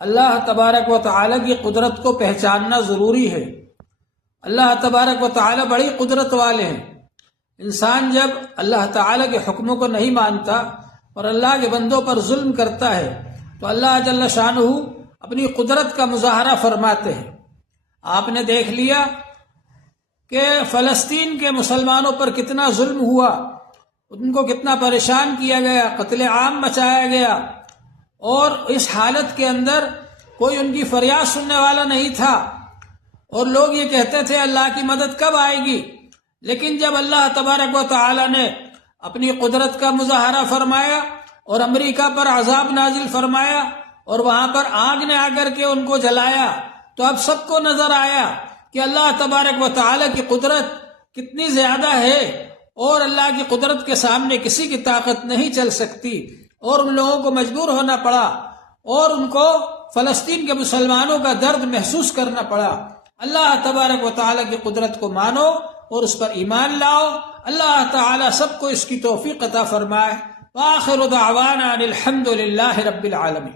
اللہ تبارک و تعالی کی قدرت کو پہچاننا ضروری ہے۔ اللہ تبارک و تعالی بڑی قدرت والے ہیں۔ انسان جب اللہ تعالی کے حکموں کو نہیں مانتا اور اللہ کے بندوں پر ظلم کرتا ہے تو اللہ جل شانہ اپنی قدرت کا مظاہرہ فرماتے ہیں۔ آپ نے دیکھ لیا کہ فلسطین کے مسلمانوں پر کتنا ظلم ہوا، ان کو کتنا پریشان کیا گیا، قتل عام مچایا گیا، اور اس حالت کے اندر کوئی ان کی فریاد سننے والا نہیں تھا، اور لوگ یہ کہتے تھے اللہ کی مدد کب آئے گی۔ لیکن جب اللہ تبارک و تعالی نے اپنی قدرت کا مظاہرہ فرمایا اور امریکہ پر عذاب نازل فرمایا اور وہاں پر آگ نے آ کر کے ان کو جلایا، تو اب سب کو نظر آیا کہ اللہ تبارک و تعالی کی قدرت کتنی زیادہ ہے، اور اللہ کی قدرت کے سامنے کسی کی طاقت نہیں چل سکتی، اور ان لوگوں کو مجبور ہونا پڑا اور ان کو فلسطین کے مسلمانوں کا درد محسوس کرنا پڑا۔ اللہ تبارک و تعالی کی قدرت کو مانو اور اس پر ایمان لاؤ۔ اللہ تعالی سب کو اس کی توفیق عطا فرمائے۔ وآخر دعوانا الحمد للہ رب العالمین۔